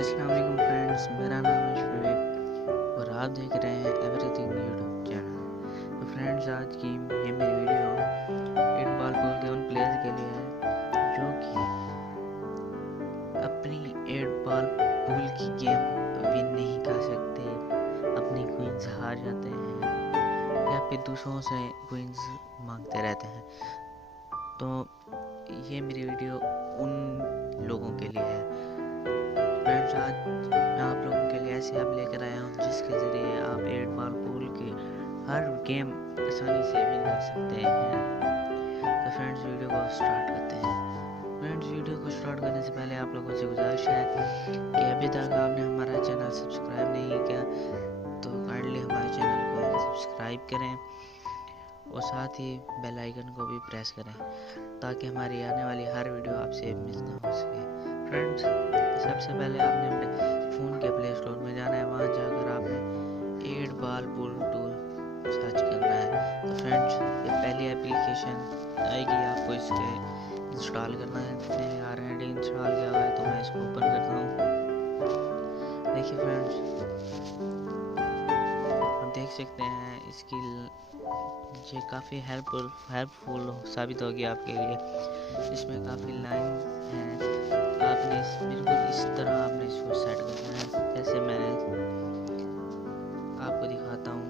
अस्सलाम वालेकुम फ्रेंड्स, मेरा नाम है shoaib और आप देख रहे हैं एवरीथिंग यूट्यूब चैनल। तो फ्रेंड्स, आज की ये मेरी वीडियो 8 बॉल पूल के उन प्लेयर्स के लिए है जो कि अपनी 8 बॉल पूल की गेम विन नहीं कर सकते, अपनी क्वींस हार जाते हैं या फिर दूसरों से क्वींस मांगते रहते हैं। तो ये मेरी वीडियो उन लोगों के लिए है। फ्रेंड्स, आज मैं आप लोगों के लिए ऐसी ऐप लेकर आया हूँ जिसके ज़रिए आप 8 बॉल पूल के हर गेम आसानी से विन कर सकते हैं। तो फ्रेंड्स, वीडियो को स्टार्ट करते हैं। फ्रेंड्स, वीडियो को स्टार्ट करने से पहले आप लोगों से गुजारिश है कि अभी तक आपने हमारा चैनल सब्सक्राइब नहीं किया तो काइंडली हमारे चैनल को सब्सक्राइब करें और साथ ही बेल आइकन को भी प्रेस करें ताकि हमारी आने वाली हर वीडियो आपसे मिलता हो सके। फ्रेंड्स, सबसे पहले आपने अपने फ़ोन के प्ले स्टोर में जाना है। वहाँ जाकर आपने 8 बॉल पूल टूल सर्च करना है। तो फ्रेंड्स, ये पहली एप्लीकेशन आएगी, आपको इसके इंस्टॉल करना है। मैंने ऑलरेडी इंस्टॉल किया हुआ है तो मैं इसको ओपन करता हूँ। देखिए फ्रेंड्स, आप देख सकते हैं इसकी ये काफ़ी हेल्पफुल साबित होगी आपके लिए। इसमें काफ़ी लाइन हैं, आपने बिल्कुल इस तरह आपने इसको सेट करना है जैसे मैंने आपको दिखाता हूँ।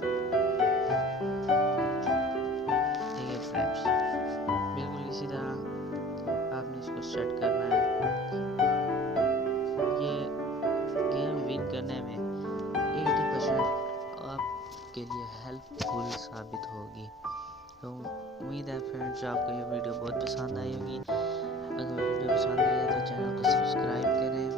देखिए फ्रेंड्स, बिल्कुल इसी तरह आपने इसको सेट करना है। ये गेम विन करने में 80% आपके लिए हेल्पफुल साबित होगी। तो उम्मीद है फ्रेंड्स आपको ये वीडियो बहुत पसंद आई होगी। अगर वीडियो पसंद आया तो चैनल को सब्सक्राइब करें